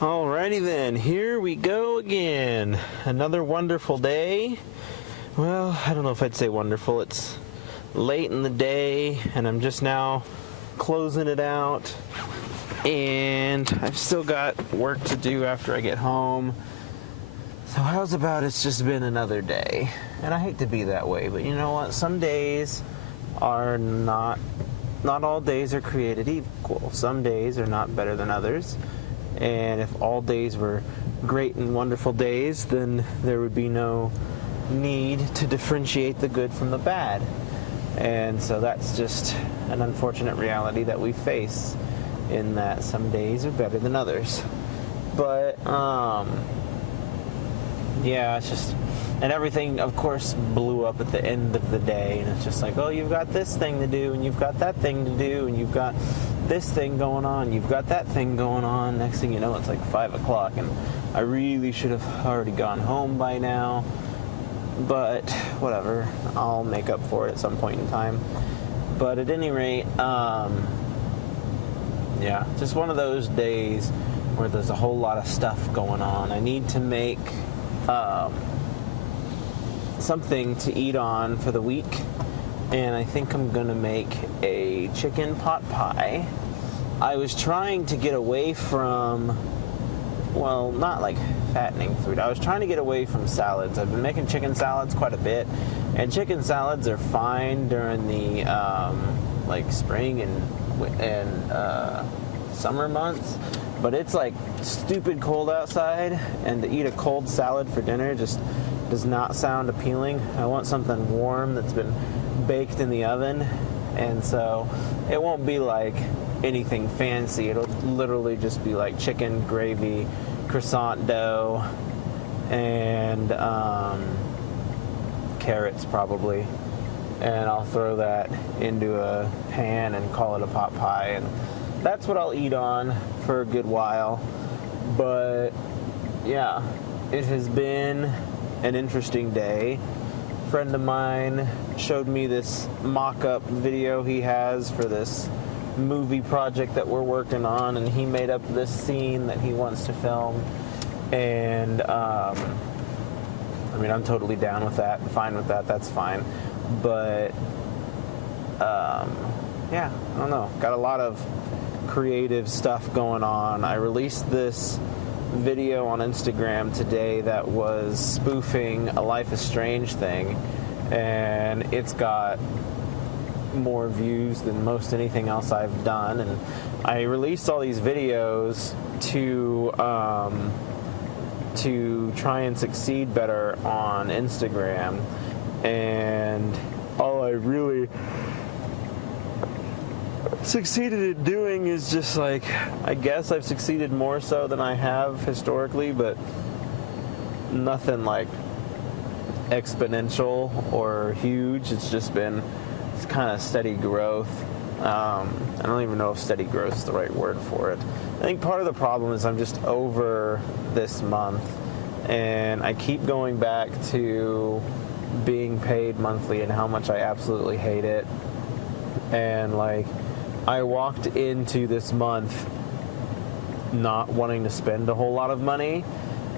Alrighty then, here we go again. Another wonderful day. Well, I don't know if I'd say wonderful. It's late in the day, and I'm just now closing it out. And I've still got work to do after I get home. So how's about it's just been another day? And I hate to be that way, but you know what? Some days are not all days are created equal. Some days are not better than others. And if all days were great and wonderful days, then there would be no need to differentiate the good from the bad. And so that's just an unfortunate reality that we face, in that some days are better than others. But, yeah, it's just, and everything, of course, blew up at the end of the day, and it's just like, oh, you've got this thing to do, and you've got that thing to do, and you've got this thing going on, you've got that thing going on. Next thing you know, it's like 5 o'clock, and I really should have already gone home by now, but whatever, I'll make up for it at some point in time. But at any rate, yeah, just one of those days where there's a whole lot of stuff going on. I need to make something to eat on for the week, and I think I'm gonna make a chicken pot pie. I was trying to get away from, well, not like fattening food. I was trying to get away from salads. I've been making chicken salads quite a bit, and chicken salads are fine during the like spring and summer months, but it's like stupid cold outside, and to eat a cold salad for dinner just does not sound appealing. I want something warm that's been baked in the oven, and so it won't be like anything fancy. It'll literally just be like chicken, gravy, croissant dough, and carrots probably, and I'll throw that into a pan and call it a pot pie, and that's what I'll eat on for a good while. But yeah, it has been an interesting day. A friend of mine showed me this mock-up video he has for this movie project that we're working on, and he made up this scene that he wants to film, and I mean, I'm totally down with that, fine with that, that's fine. But yeah, I don't know, got a lot of creative stuff going on. I released this video on Instagram today that was spoofing a Life is Strange thing, and it's got more views than most anything else I've done. And I released all these videos to try and succeed better on Instagram, and all I really succeeded at doing is just like, I guess I've succeeded more so than I have historically, but nothing like exponential or huge. It's just been kind of steady growth. I don't even know if steady growth is the right word for it. I think part of the problem is I'm just over this month, and I keep going back to being paid monthly and how much I absolutely hate it. And like, I walked into this month not wanting to spend a whole lot of money,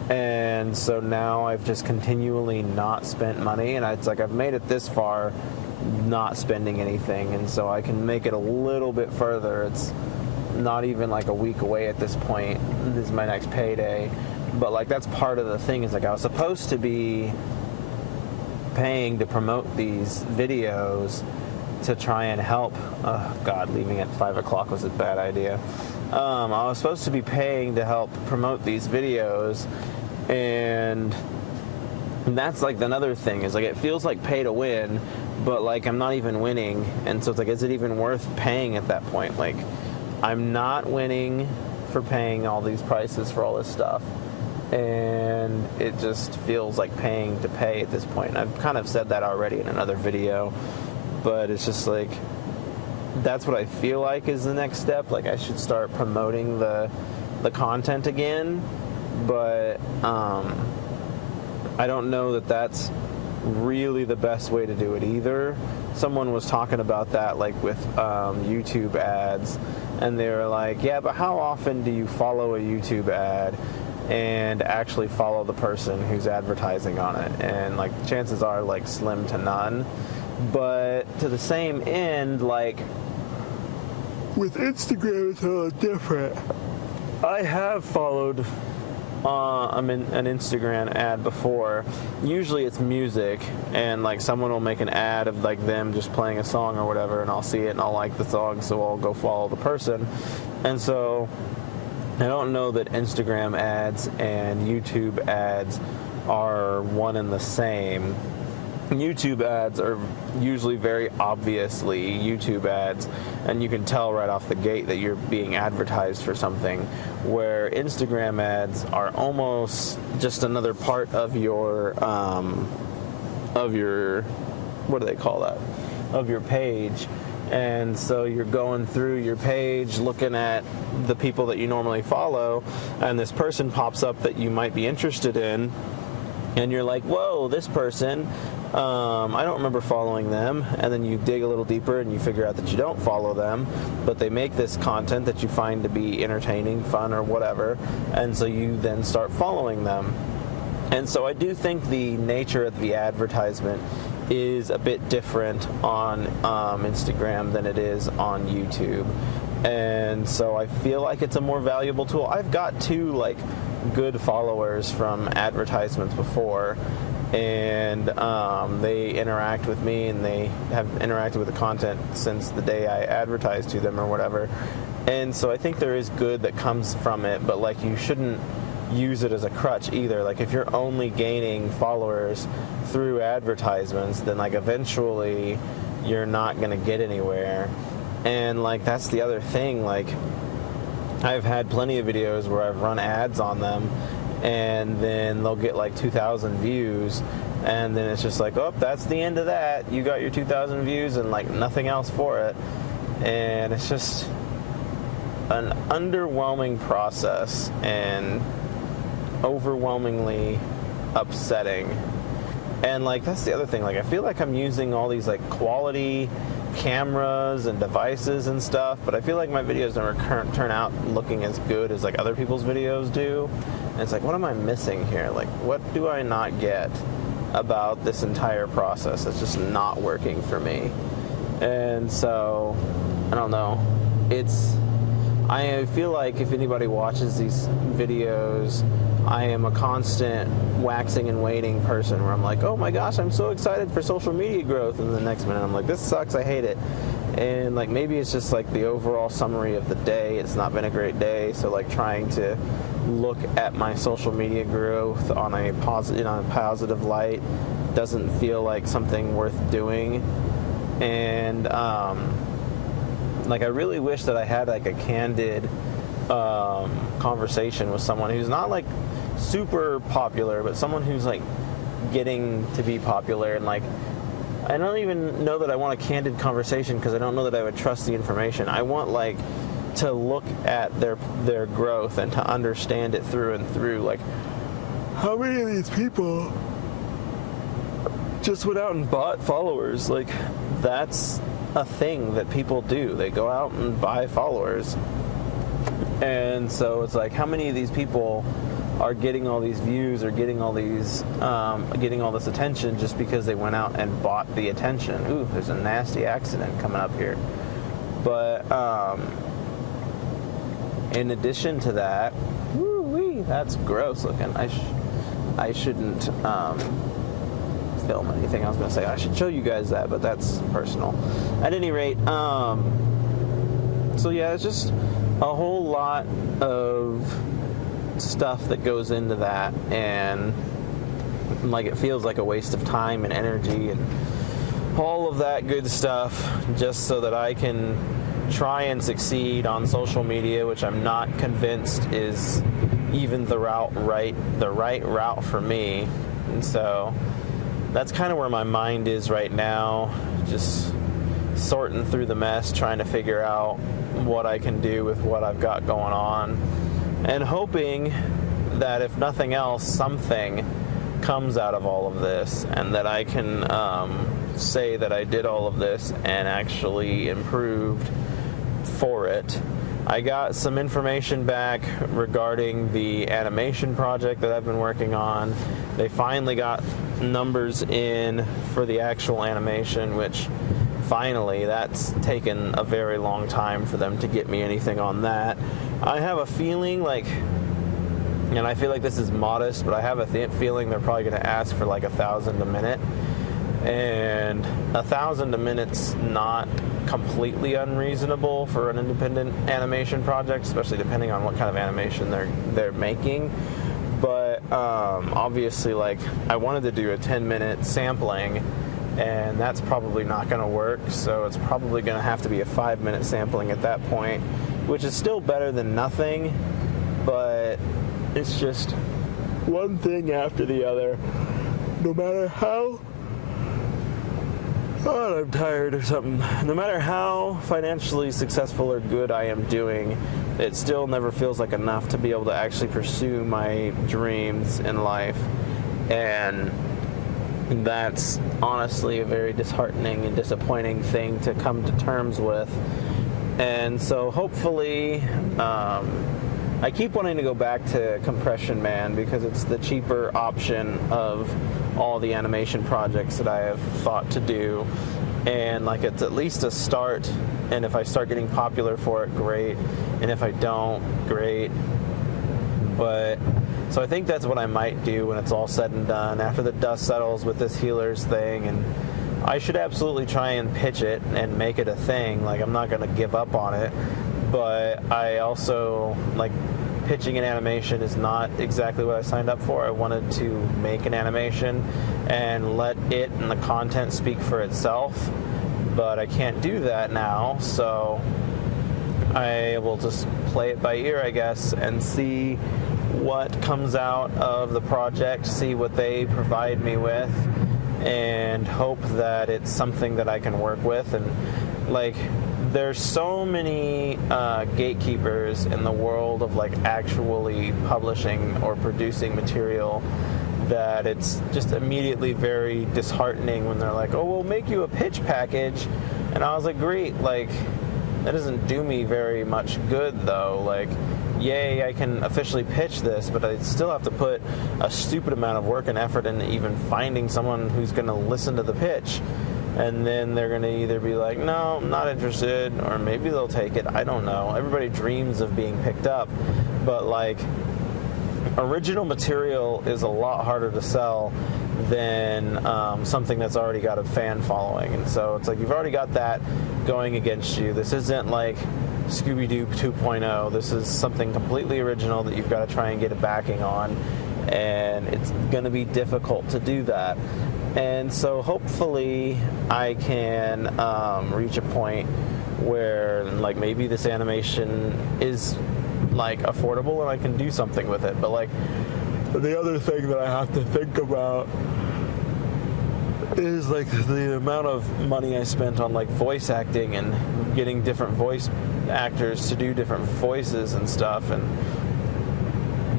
and so now I've just continually not spent money, and it's like I've made it this far not spending anything, and so I can make it a little bit further. It's not even like a week away at this point. This is my next payday, but like that's part of the thing, is like I was supposed to be paying to promote these videos to try and help. Oh God, leaving at 5 o'clock was a bad idea. I was supposed to be paying to help promote these videos, and that's like another thing, is like it feels like pay to win, but like I'm not even winning, and so it's like, is it even worth paying at that point? Like, I'm not winning for paying all these prices for all this stuff, and it just feels like paying to pay at this point. And I've kind of said that already in another video, but it's just like, that's what I feel like is the next step. Like, I should start promoting the content again, but I don't know that that's really the best way to do it either. someone was talking about that, like with YouTube ads, and they were like, yeah, but how often do you follow a YouTube ad and actually follow the person who's advertising on it? And like chances are like slim to none. But to the same end, like with Instagram, it's a little different. I have followed an Instagram ad before. Usually it's music, and like someone will make an ad of like them just playing a song or whatever, and I'll see it and I'll like the song, so I'll go follow the person. And so I don't know that Instagram ads and YouTube ads are one and the same. YouTube ads are usually very obviously YouTube ads, and you can tell right off the gate that you're being advertised for something, where Instagram ads are almost just another part of your what do they call that? Of your page. And so you're going through your page looking at the people that you normally follow, and this person pops up that you might be interested in, and you're like, whoa, this person, I don't remember following them. And then you dig a little deeper and you figure out that you don't follow them, but they make this content that you find to be entertaining, fun, or whatever, and so you then start following them. And so I do think the nature of the advertisement is a bit different on Instagram than it is on YouTube. And so I feel like it's a more valuable tool. I've got 2 like good followers from advertisements before, and they interact with me, and they have interacted with the content since the day I advertised to them or whatever. And so I think there is good that comes from it, but like you shouldn't use it as a crutch either. Like if you're only gaining followers through advertisements, then like eventually you're not going to get anywhere. And like that's the other thing, like I've had plenty of videos where I've run ads on them, and then they'll get like 2,000 views, and then it's just like, oh, that's the end of that. You got your 2,000 views and like nothing else for it. And it's just an underwhelming process and overwhelmingly upsetting. And like that's the other thing, like I feel like I'm using all these like quality cameras and devices and stuff, but I feel like my videos never turn out looking as good as like other people's videos do. And it's like, what am I missing here? Like, what do I not get about this entire process that's just not working for me? And so I don't know, I feel like if anybody watches these videos, I am a constant waxing and waning person where I'm like, oh my gosh, I'm so excited for social media growth, and the next minute I'm like, this sucks, I hate it. And like maybe it's just like the overall summary of the day, it's not been a great day, so like trying to look at my social media growth on a positive light doesn't feel like something worth doing. And like I really wish that I had like a candid conversation with someone who's not like super popular, but someone who's like getting to be popular. And like I don't even know that I want a candid conversation, because I don't know that I would trust the information. I want like to look at their growth and to understand it through and through. Like, how many of these people just went out and bought followers? Like, that's a thing that people do. They go out and buy followers. And so it's like, how many of these people are getting all these views or getting all these getting all this attention just because they went out and bought the attention? Ooh, there's a nasty accident coming up here. But in addition to that, woo-wee, that's gross looking. I shouldn't film anything. I was going to say I should show you guys that, but that's personal. At any rate, so yeah, it's just a whole lot of stuff that goes into that, and like it feels like a waste of time and energy and all of that good stuff just so that I can try and succeed on social media, which I'm not convinced is even the right route for me. And so that's kind of where my mind is right now, just sorting through the mess, trying to figure out what I can do with what I've got going on, and hoping that if nothing else, something comes out of all of this, and that I can say that I did all of this and actually improved for it. I got some information back regarding the animation project that I've been working on. They finally got numbers in for the actual animation, which finally, that's taken a very long time for them to get me anything on that. I have a feeling like, and I feel like this is modest, but I have a feeling they're probably going to ask for like 1,000 a minute. And 1,000 a minute's not completely unreasonable for an independent animation project, especially depending on what kind of animation they're making. But obviously, like, I wanted to do a 10-minute sampling, and that's probably not going to work, so it's probably going to have to be a 5-minute sampling at that point, which is still better than nothing, but it's just one thing after the other. No matter how... Oh, I'm tired or something. No matter how financially successful or good I am doing, it still never feels like enough to be able to actually pursue my dreams in life. And that's honestly a very disheartening and disappointing thing to come to terms with. And so hopefully, I keep wanting to go back to Compression Man because it's the cheaper option of all the animation projects that I have thought to do. And like, it's at least a start. And if I start getting popular for it, great. And if I don't, great. But so I think that's what I might do when it's all said and done, after the dust settles with this healers thing. And I should absolutely try and pitch it and make it a thing. Like, I'm not going to give up on it. But I also, like, pitching an animation is not exactly what I signed up for. I wanted to make an animation and let it and the content speak for itself. But I can't do that now, so I will just play it by ear, I guess, and see what comes out of the project, see what they provide me with, and hope that it's something that I can work with. And, like, there's so many gatekeepers in the world of, like, actually publishing or producing material that it's just immediately very disheartening when they're like, oh, we'll make you a pitch package. And I was like, great, like, that doesn't do me very much good, though. Like, yay, I can officially pitch this, but I still have to put a stupid amount of work and effort into even finding someone who's going to listen to the pitch. And then they're going to either be like, no, I'm not interested, or maybe they'll take it. I don't know. Everybody dreams of being picked up. But, like, original material is a lot harder to sell than something that's already got a fan following. And so it's like, you've already got that going against you. This isn't like Scooby-Doo 2.0. This is something completely original that you've got to try and get a backing on. And it's going to be difficult to do that. And so hopefully I can reach a point where, like, maybe this animation is, like, affordable and I can do something with it. But, like, the other thing that I have to think about is, like, the amount of money I spent on, like, voice acting and getting different voice actors to do different voices and stuff. And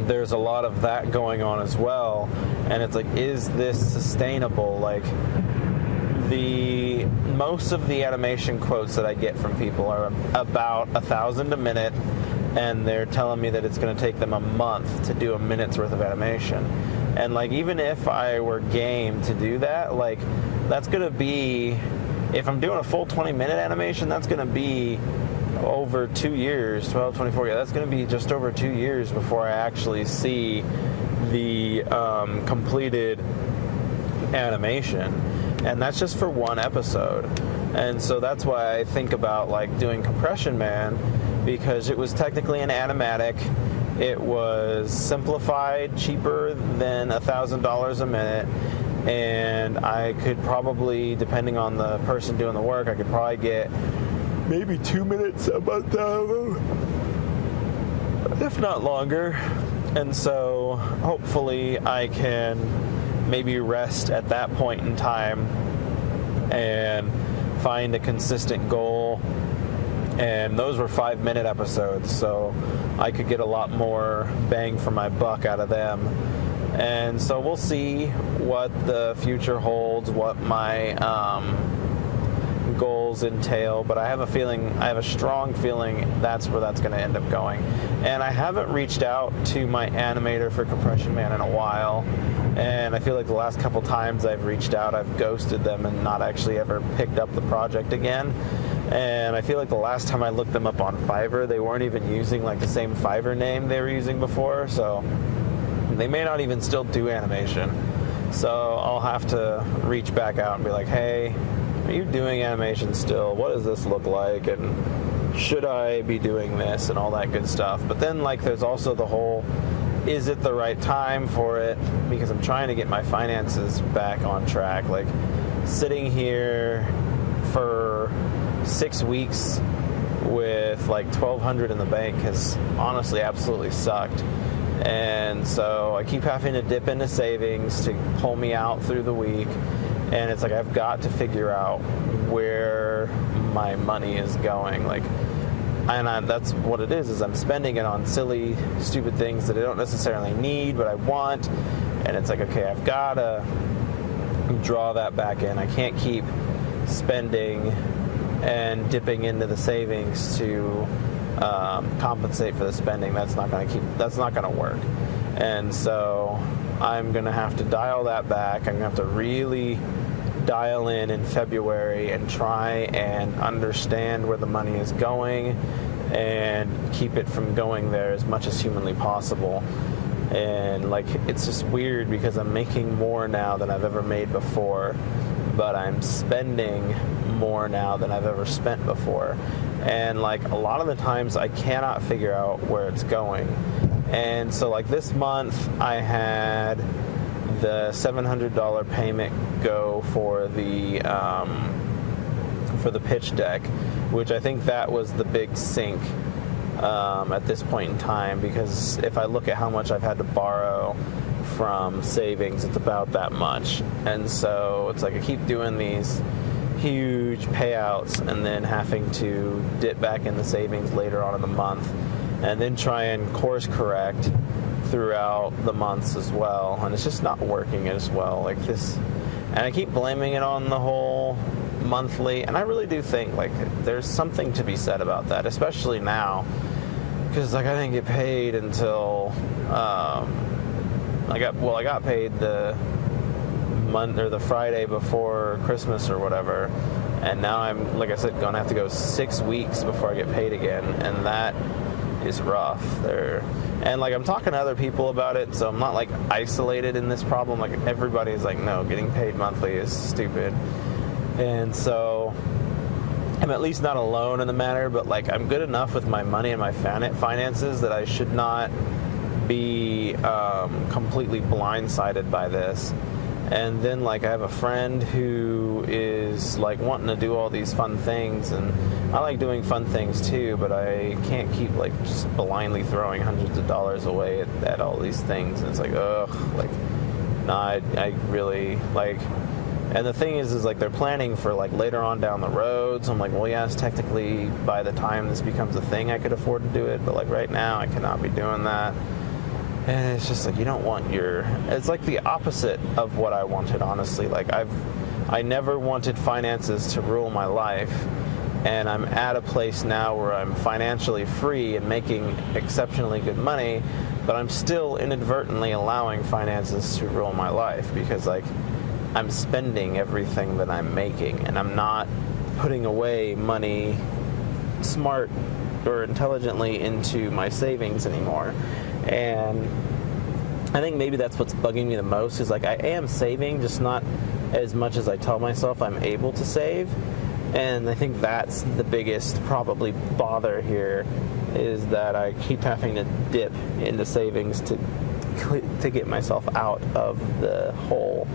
there's a lot of that going on as well. And it's like, is this sustainable? Like, most of the animation quotes that I get from people are about 1,000 a minute, and they're telling me that it's going to take them a month to do a minute's worth of animation. And, like, even if I were game to do that, like, that's going to be, if I'm doing a full 20-minute animation, that's going to be over 2 years, 12, 24, yeah, that's going to be just over 2 years before I actually see the completed animation. And that's just for one episode. And so that's why I think about, like, doing Compression Man, because it was technically an animatic. It was simplified, cheaper than $1,000 a minute, and I could probably, depending on the person doing the work, I could probably get maybe 2 minutes a month out of them, if not longer. And so hopefully I can maybe rest at that point in time and find a consistent goal. And those were 5-minute episodes, so I could get a lot more bang for my buck out of them. And so we'll see what the future holds, what my goals entail, but I have a strong feeling that's where that's going to end up going. And I haven't reached out to my animator for Compression Man in a while, and I feel like the last couple times I've reached out, I've ghosted them and not actually ever picked up the project again. And I feel like the last time I looked them up on Fiverr, they weren't even using like the same Fiverr name they were using before, so they may not even still do animation. So I'll have to reach back out and be like, hey, are you doing animation still? What does this look like? And should I be doing this and all that good stuff? But then like there's also the whole, is it the right time for it? Because I'm trying to get my finances back on track. Like sitting here for 6 weeks with like $1,200 in the bank has honestly absolutely sucked. And so I keep having to dip into savings to pull me out through the week. And it's like I've got to figure out where my money is going. Like, and that's what it is I'm spending it on silly, stupid things that I don't necessarily need, but I want. And it's like, okay, I've got to draw that back in. I can't keep spending and dipping into the savings to compensate for the spending. That's not going to work. And so I'm going to have to dial that back. I'm going to have to really dial in February and try and understand where the money is going and keep it from going there as much as humanly possible. And like, it's just weird because I'm making more now than I've ever made before, but I'm spending more now than I've ever spent before. And like a lot of the times I cannot figure out where it's going. And so like this month I had the $700 payment go for the pitch deck, which I think that was the big sink at this point in time, because if I look at how much I've had to borrow from savings, it's about that much. And so it's like I keep doing these huge payouts and then having to dip back in the savings later on in the month and then try and course correct throughout the months as well, and it's just not working as well like this. And I keep blaming it on the whole monthly, and I really do think like there's something to be said about that, especially now, because like I didn't get paid until I got paid the Monday or the Friday before Christmas or whatever, and now I'm, like I said, gonna have to go 6 weeks before I get paid again, and that is rough there. And like I'm talking to other people about it, so I'm not like isolated in this problem. Like everybody's like, no, getting paid monthly is stupid. And so I'm at least not alone in the matter, but like I'm good enough with my money and my finances that I should not be completely blindsided by this. And then like I have a friend who is like wanting to do all these fun things, and I like doing fun things too, but I can't keep like just blindly throwing hundreds of dollars away at all these things. And it's like, ugh, like, nah, I really like. And the thing is like they're planning for like later on down the road. So I'm like, well, yes, technically by the time this becomes a thing, I could afford to do it, but like right now I cannot be doing that. And it's just like you don't want it's like the opposite of what I wanted, honestly. Like I never wanted finances to rule my life, and I'm at a place now where I'm financially free and making exceptionally good money, but I'm still inadvertently allowing finances to rule my life because like I'm spending everything that I'm making, and I'm not putting away money smart or intelligently into my savings anymore. And I think maybe that's what's bugging me the most, is like I am saving, just not as much as I tell myself I'm able to save. And I think that's the biggest probably bother here, is that I keep having to dip into savings to get myself out of the hole.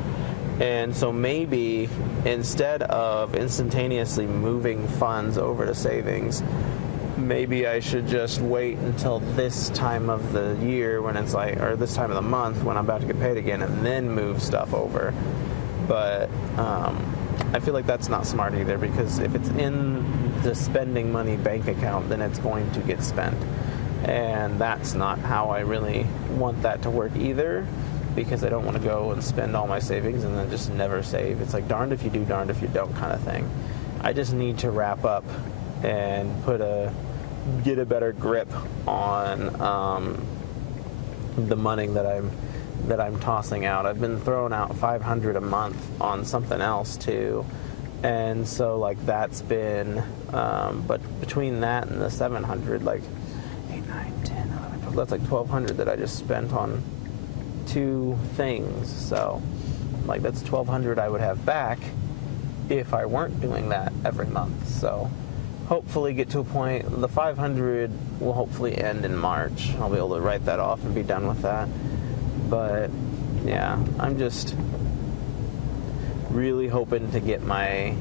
And so maybe instead of instantaneously moving funds over to savings, maybe I should just wait until this time of the year when it's like, or this time of the month when I'm about to get paid again, and then move stuff over. But I feel like that's not smart either, because if it's in the spending money bank account, then it's going to get spent. And that's not how I really want that to work either. because I don't want to go and spend all my savings and then just never save. It's like darned if you do, darned if you don't kind of thing. I just need to wrap up and get a better grip on the money that I'm tossing out. I've been throwing out $500 a month on something else too, and so like that's been. But between that and the 700, like 8, 9, 10, 11, 12, that's like 1,200 that I just spent on 2 things. So like that's 1,200 I would have back if I weren't doing that every month. So hopefully get to a point, the 500 will hopefully end in March. I'll be able to write that off and be done with that. But yeah, I'm just really hoping to get my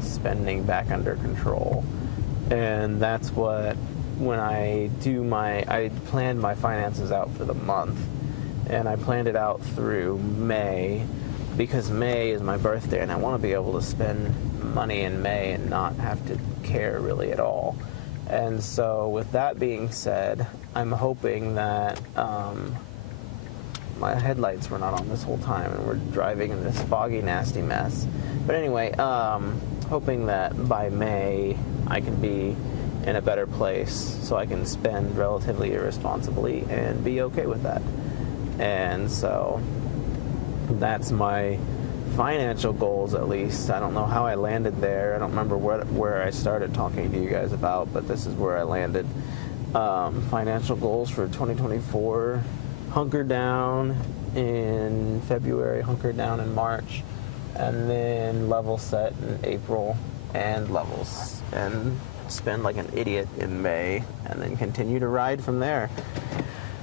spending back under control. And that's what, when I planned my finances out for the month, and I planned it out through May, because May is my birthday and I want to be able to spend money in May and not have to care really at all. And so with that being said, I'm hoping that my headlights were not on this whole time and we're driving in this foggy, nasty mess. But anyway, hoping that by May I can be in a better place so I can spend relatively irresponsibly and be okay with that. And so that's my financial goals, at least. I don't know how I landed there. I don't remember where I started talking to you guys about, but this is where I landed. Financial goals for 2024: hunker down in February, hunker down in March, and then level set in April, and levels, and spend like an idiot in May, and then continue to ride from there.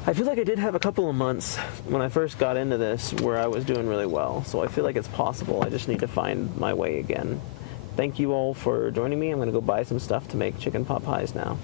I feel like I did have a couple of months when I first got into this where I was doing really well, so I feel like it's possible. I just need to find my way again. Thank you all for joining me. I'm going to go buy some stuff to make chicken pot pies now.